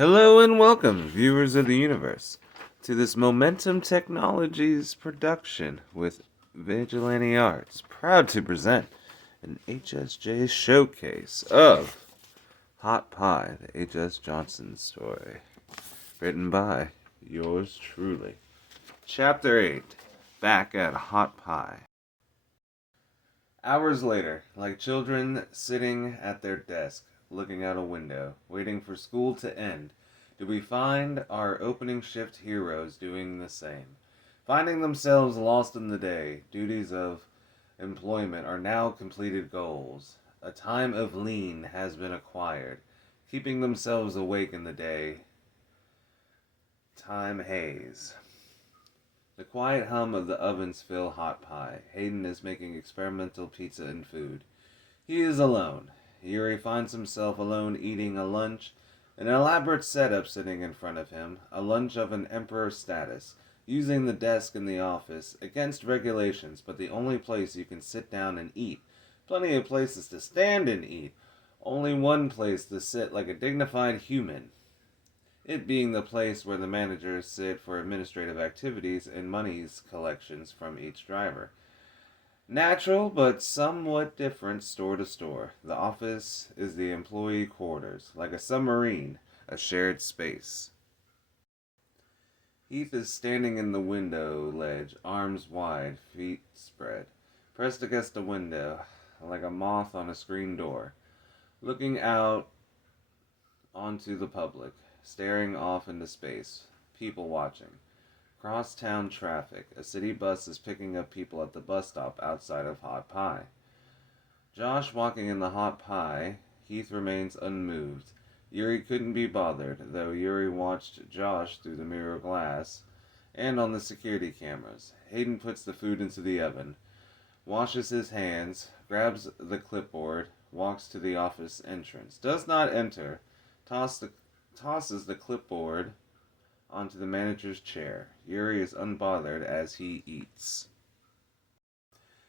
Hello and welcome, viewers of the universe, to this Momentum Technologies production with Vigilante Arts, proud to present an HSJ showcase of Hot Pie, the H.S.Johnson Story, written by yours truly. Chapter 8, Back at Hot Pie. Hours later, like children sitting at their desk, looking out a window, waiting for school to end, do we find our opening shift heroes doing the same. Finding themselves lost in the day, duties of employment are now completed goals. A time of lean has been acquired, keeping themselves awake in the day. Time haze. The quiet hum of the ovens fill hot pie. Haydn is making experimental pizza and food. He is alone. Yuri finds himself alone eating a lunch, an elaborate setup sitting in front of him, a lunch of an emperor status, using the desk in the office, against regulations, but the only place you can sit down and eat. Plenty of places to stand and eat. Only one place to sit like a dignified human. It being the place where the managers sit for administrative activities and monies collections from each driver. Natural, but somewhat different store to store. The office is the employee quarters, like a submarine, a shared space. Heath is standing in the window ledge, arms wide, feet spread, pressed against the window, like a moth on a screen door, looking out onto the public, staring off into space, people watching. Crosstown traffic. A city bus is picking up people at the bus stop outside of Hot Pie. Josh walking in the Hot Pie. Heath remains unmoved. Yuri couldn't be bothered, though Yuri watched Josh through the mirror glass and on the security cameras. Haydn puts the food into the oven, washes his hands, grabs the clipboard, walks to the office entrance. Does not enter. Tosses the clipboard onto the manager's chair. Yuri is unbothered as he eats.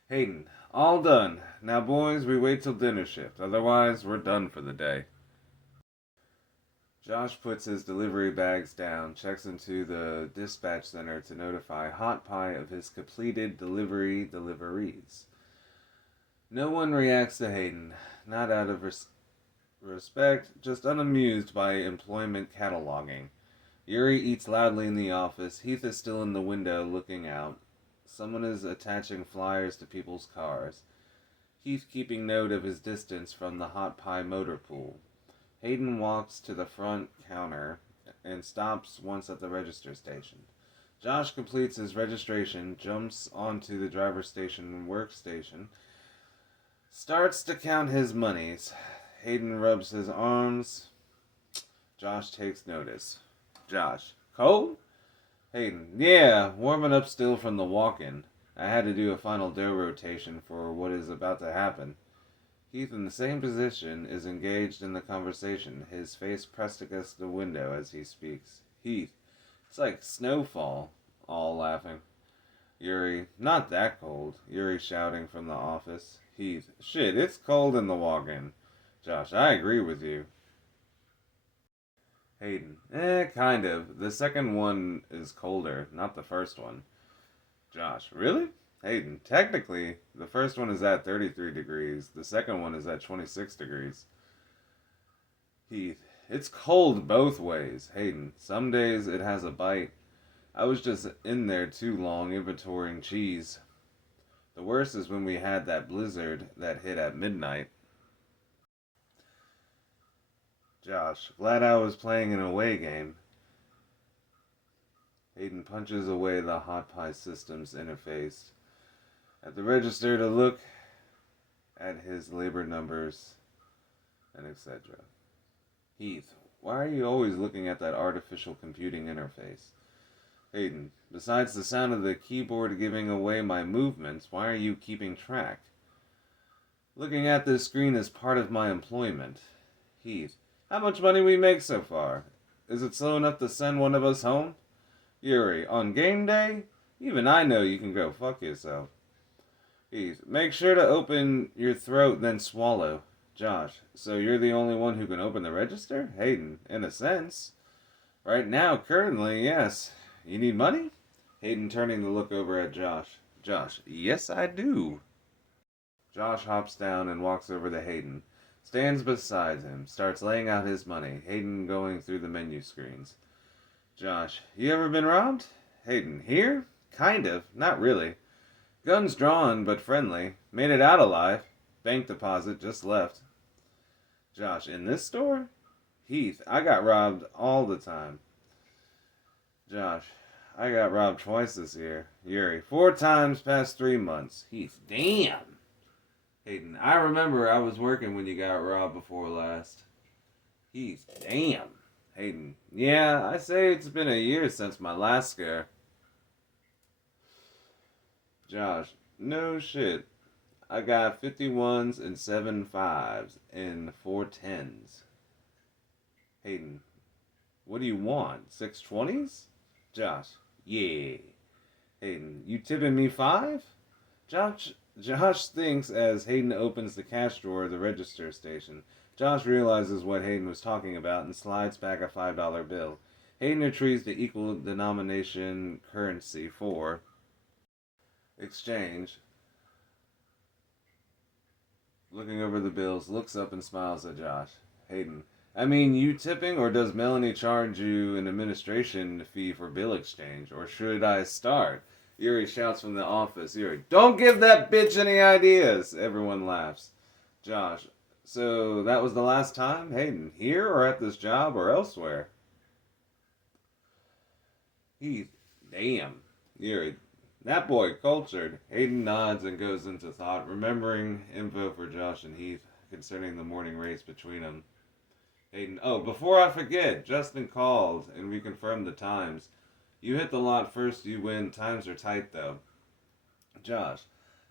Haydn, all done. Now, boys, we wait till dinner shift. Otherwise, we're done for the day. Josh puts his delivery bags down, checks into the dispatch center to notify Hot Pie of his completed deliveries. No one reacts to Haydn, not out of respect, just unamused by employment cataloging. Yuri eats loudly in the office. Heath is still in the window looking out. Someone is attaching flyers to people's cars. Heath keeping note of his distance from the Hot Pie motor pool. Haydn walks to the front counter and stops once at the register station. Josh completes his registration, jumps onto the driver's station workstation, starts to count his monies. Haydn rubs his arms. Josh takes notice. Josh, cold? Haydn, yeah, warming up still from the walk-in. I had to do a final dough rotation for what is about to happen. Heath, in the same position, is engaged in the conversation, his face pressed against the window as he speaks. Heath, it's like snowfall. All laughing. Yuri, not that cold. Yuri shouting from the office. Heath, shit, it's cold in the walk-in. Josh, I agree with you. Haydn, kind of. The second one is colder, not the first one. Josh, really? Haydn, technically, the first one is at 33 degrees. The second one is at 26 degrees. Heath, it's cold both ways. Haydn, some days it has a bite. I was just in there too long inventorying cheese. The worst is when we had that blizzard that hit at midnight. Josh, glad I was playing an away game. Haydn punches away the Hot Pie Systems interface at the register to look at his labor numbers and etc. Heath, why are you always looking at that artificial computing interface? Haydn, besides the sound of the keyboard giving away my movements, why are you keeping track? Looking at this screen is part of my employment. Heath, how much money we make so far? Is it slow enough to send one of us home? Yuri, on game day? Even I know you can go fuck yourself. Heath, make sure to open your throat, then swallow. Josh, so you're the only one who can open the register? Haydn, in a sense. Right now, currently, yes. You need money? Hayden turning to look over at Josh. Josh, yes, I do. Josh hops down and walks over to Hayden. Stands beside him, starts laying out his money. Hayden going through the menu screens. Josh, you ever been robbed? Hayden, here? Kind of, not really. Guns drawn, but friendly. Made it out alive. Bank deposit, just left. Josh, in this store? Heath, I got robbed all the time. Josh, I got robbed twice this year. Yuri, 4 times past 3 months. Heath, damn. Hayden, I remember I was working when you got robbed before last. Heath, damn. Hayden, yeah, I say it's been a year since my last scare. Josh, no shit. I got 51s and 7 5s and 4 10s. Hayden, what do you want? 6 20s? Josh, yeah. Hayden, you tipping me 5? Josh thinks as Hayden opens the cash drawer of the register station. Josh realizes what Hayden was talking about and slides back a $5 bill. Hayden retrieves the equal denomination currency for exchange. Looking over the bills, looks up and smiles at Josh. Hayden, I mean, you tipping, or does Melanie charge you an administration fee for bill exchange? Or should I start? Yuri shouts from the office. Yuri, don't give that bitch any ideas! Everyone laughs. Josh, so that was the last time? Hayden, here or at this job or elsewhere? Heath, damn. Yuri, that boy cultured. Hayden nods and goes into thought, remembering info for Josh and Heath concerning the morning race between them. Hayden, oh, before I forget, Justin called and we confirmed the times. You hit the lot first, you win. Times are tight though. Josh,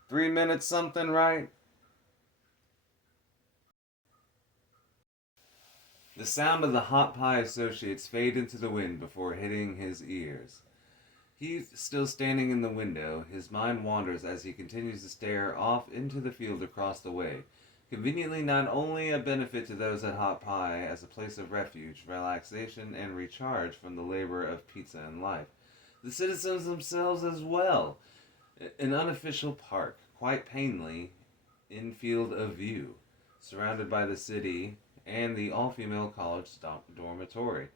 3 minutes something, right? The sound of the hot pie associates fade into the wind before hitting his ears. He's still standing in the window. His mind wanders as he continues to stare off into the field across the way. Conveniently, not only a benefit to those at Hot Pie as a place of refuge, relaxation, and recharge from the labor of pizza and life, the citizens themselves as well. An unofficial park, quite plainly in field of view, surrounded by the city and the all-female college dormitory.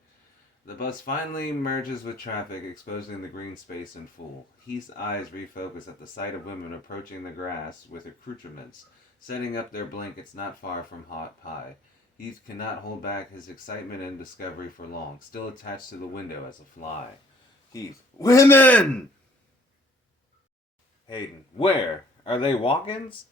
The bus finally merges with traffic, exposing the green space in full. Heath's eyes refocus at the sight of women approaching the grass with accoutrements, setting up their blankets not far from Hot Pie. Heath cannot hold back his excitement and discovery for long, still attached to the window as a fly. Heath, women! Hayden, where? Are they walk-ins?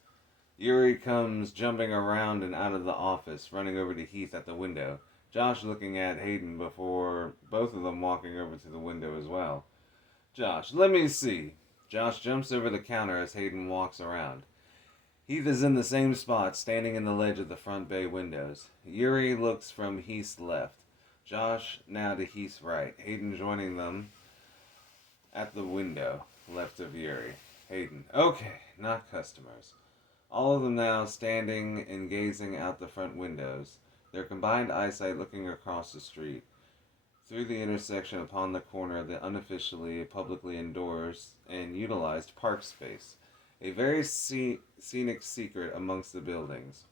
Yuri comes jumping around and out of the office, running over to Heath at the window. Josh looking at Hayden before both of them walking over to the window as well. Josh, let me see. Josh jumps over the counter as Hayden walks around. Heath is in the same spot, standing in the ledge of the front bay windows. Yuri looks from Heath's left. Josh now to Heath's right. Hayden joining them at the window, left of Yuri. Hayden, okay, not customers. All of them now standing and gazing out the front windows, their combined eyesight looking across the street, through the intersection upon the corner of the unofficially, publicly endorsed and utilized park space, a very scenic secret amongst the buildings.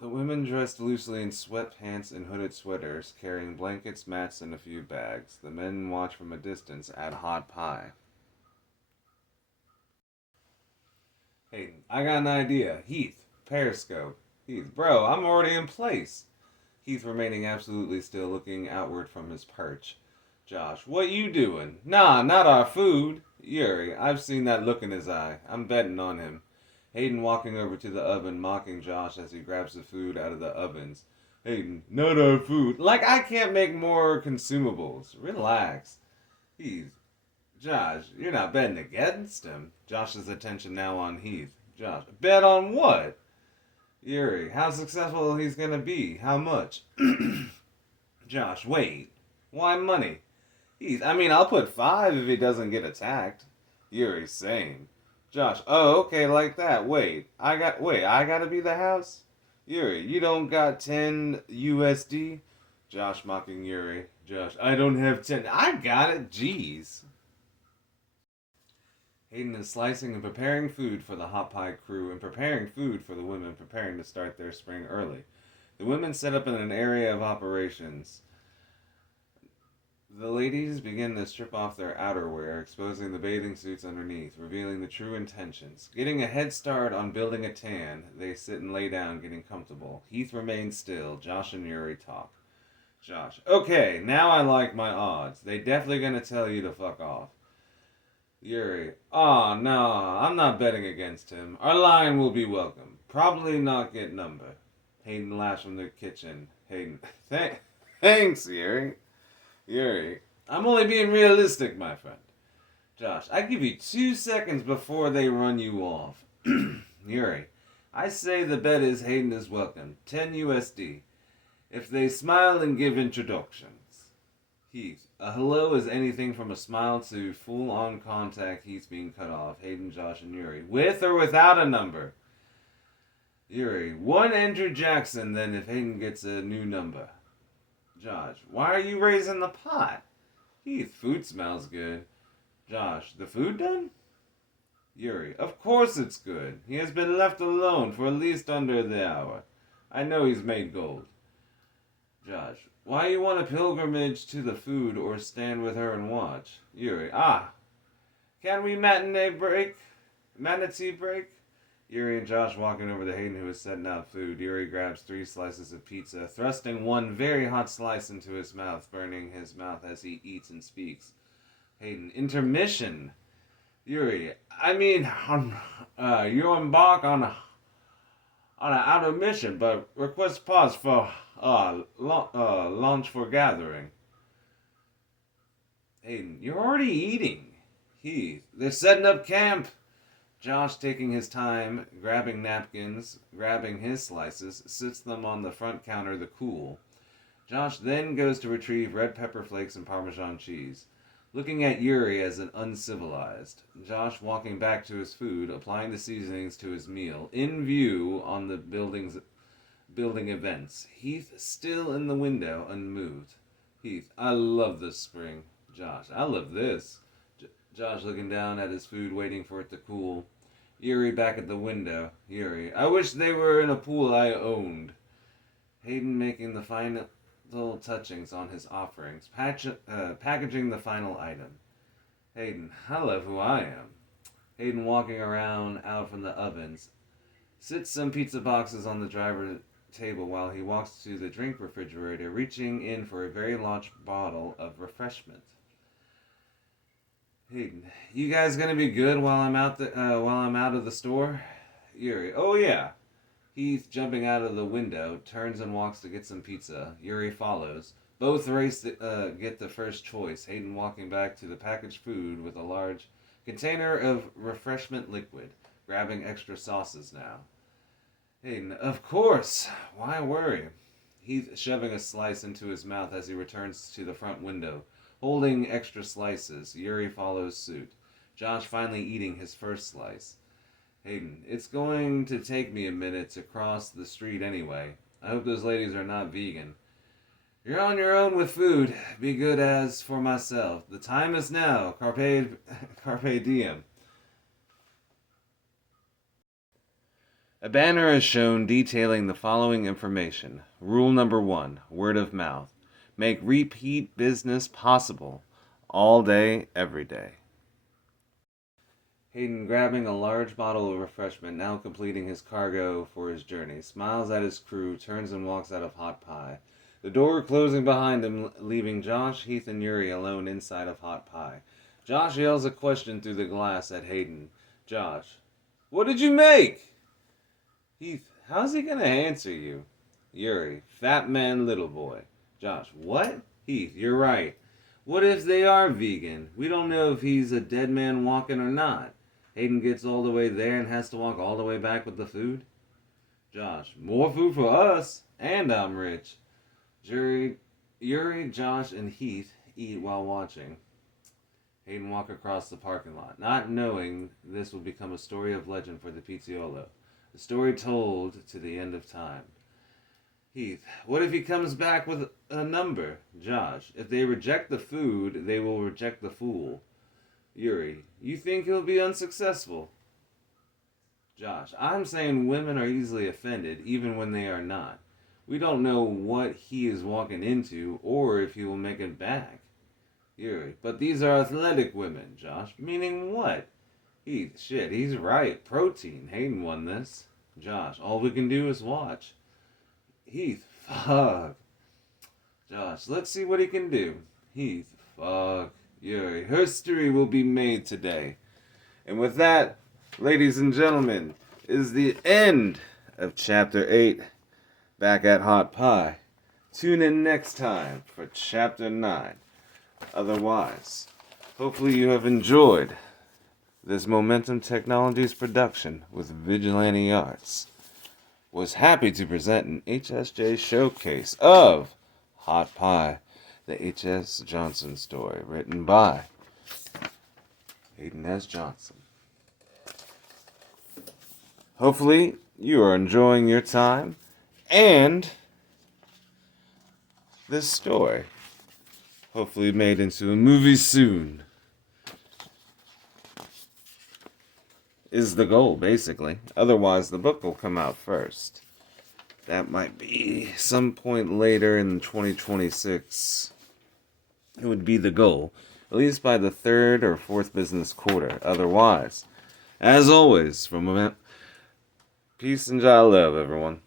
The women dressed loosely in sweatpants and hooded sweaters, carrying blankets, mats, and a few bags. The men watch from a distance at Hot Pie. Hayden, I got an idea. Heath, Periscope. Heath, bro, I'm already in place. Heath remaining absolutely still, looking outward from his perch. Josh, what you doing? Nah, not our food. Yuri, I've seen that look in his eye. I'm betting on him. Hayden walking over to the oven, mocking Josh as he grabs the food out of the ovens. Hayden, not our food. Like I can't make more consumables. Relax. Heath, Josh, you're not betting against him. Josh's attention now on Heath. Josh, bet on what? Yuri, how successful he's gonna be? How much? Josh, wait. Why money? Heath, I mean, I'll put 5 if he doesn't get attacked. Yuri, same. Josh, oh, okay, like that. Wait, I gotta be the house? Yuri, you don't got 10 USD? Josh mocking Yuri. Josh, I don't have 10. I got it. Jeez. Haydn is slicing and preparing food for the hot pie crew and preparing food for the women preparing to start their spring early. The women set up in an area of operations. The ladies begin to strip off their outerwear, exposing the bathing suits underneath, revealing the true intentions. Getting a head start on building a tan, they sit and lay down, getting comfortable. Heath remains still. Josh and Yuri talk. Josh, okay, now I like my odds. They definitely gonna tell you to fuck off. Yuri, oh no, I'm not betting against him. Our line will be welcome. Probably not get number. Haydn laughs from the kitchen. Haydn, thanks, Yuri. Yuri, I'm only being realistic, my friend. Josh, I give you 2 seconds before they run you off. Yuri, I say the bet is Haydn is welcome. 10 USD. If they smile and give introductions. Heath, a hello is anything from a smile to full-on contact. Heath being cut off. Haydn, Josh, and Yuri. With or without a number. Yuri, one Andrew Jackson then if Haydn gets a new number. Josh, why are you raising the pot? Heath, food smells good. Josh, the food done? Yuri, of course it's good. He has been left alone for at least under the hour. I know he's made gold. Josh, why you want a pilgrimage to the food or stand with her and watch? Yuri, can we matinee break? Manatee break? Yuri and Josh walking over to Haydn, who is setting out food. Yuri grabs 3 slices of pizza, thrusting one very hot slice into his mouth, burning his mouth as he eats and speaks. Haydn, intermission. Yuri, I mean, you embark on an outer mission, but request pause for launch for gathering. Haydn, you're already eating. Heath, they're setting up camp. Josh, taking his time, grabbing napkins, grabbing his slices, sits them on the front counter to cool. Josh then goes to retrieve red pepper flakes and Parmesan cheese, looking at Yuri as an uncivilized. Josh walking back to his food, applying the seasonings to his meal, in view on the building events. Heath still in the window, unmoved. Heath, I love this spring. Josh, I love this. Josh looking down at his food, waiting for it to cool. Yuri back at the window. Yuri, I wish they were in a pool I owned. Haydn making the final touchings on his offerings, packaging the final item. Haydn, I love who I am. Haydn walking around out from the ovens, sits some pizza boxes on the driver's table while he walks to the drink refrigerator, reaching in for a very large bottle of refreshment. Haydn, you guys gonna be good while I'm out of the store? Yuri, oh yeah. Heath, jumping out of the window, turns and walks to get some pizza. Yuri follows. Both race to get the first choice. Haydn walking back to the packaged food with a large container of refreshment liquid, grabbing extra sauces now. Haydn, of course. Why worry? Heath shoving a slice into his mouth as he returns to the front window, holding extra slices. Yuri follows suit. Josh finally eating his first slice. Haydn, it's going to take me a minute to cross the street anyway. I hope those ladies are not vegan. You're on your own with food. Be good as for myself. The time is now. Carpe diem. A banner is shown detailing the following information. Rule number 1, word of mouth. Make repeat business possible. All day, every day. Haydn, grabbing a large bottle of refreshment, now completing his cargo for his journey, smiles at his crew, turns and walks out of Hot Pie. The door closing behind him, leaving Josh, Heath, and Yuri alone inside of Hot Pie. Josh yells a question through the glass at Haydn. Josh, what did you make? Heath, how's he gonna answer you? Yuri, fat man, little boy. Josh, what? Heath, you're right. What if they are vegan? We don't know if he's a dead man walking or not. Haydn gets all the way there and has to walk all the way back with the food. Josh, more food for us, and I'm rich. Yuri, Josh, and Heath eat while watching Haydn walk across the parking lot, not knowing this will become a story of legend for the Pizziolo. The story told to the end of time. Heath, what if he comes back with a number? Josh, if they reject the food, they will reject the fool. Yuri, you think he'll be unsuccessful? Josh, I'm saying women are easily offended, even when they are not. We don't know what he is walking into, or if he will make it back. Yuri, but these are athletic women, Josh. Meaning what? Heath, shit, he's right. Protein. Haydn won this. Josh, all we can do is watch. Heath, fuck. Josh, let's see what he can do. Heath, fuck. Yuri, history will be made today. And with that, ladies and gentlemen, is the end of Chapter 8. Back at Hot Pie. Tune in next time for Chapter 9. Otherwise, hopefully you have enjoyed this Momentum Technologies production with Vigilante Arts. Was happy to present an HSJ showcase of Hot Pie, the H.S.Johnson Story, written by H.S.Johnson. Hopefully you are enjoying your time and this story. Hopefully made into a movie soon. Is the goal, basically. Otherwise, the book will come out first. That might be some point later in 2026. It would be the goal. At least by the 3rd or 4th business quarter. Otherwise, as always, from a peace and joy love, everyone.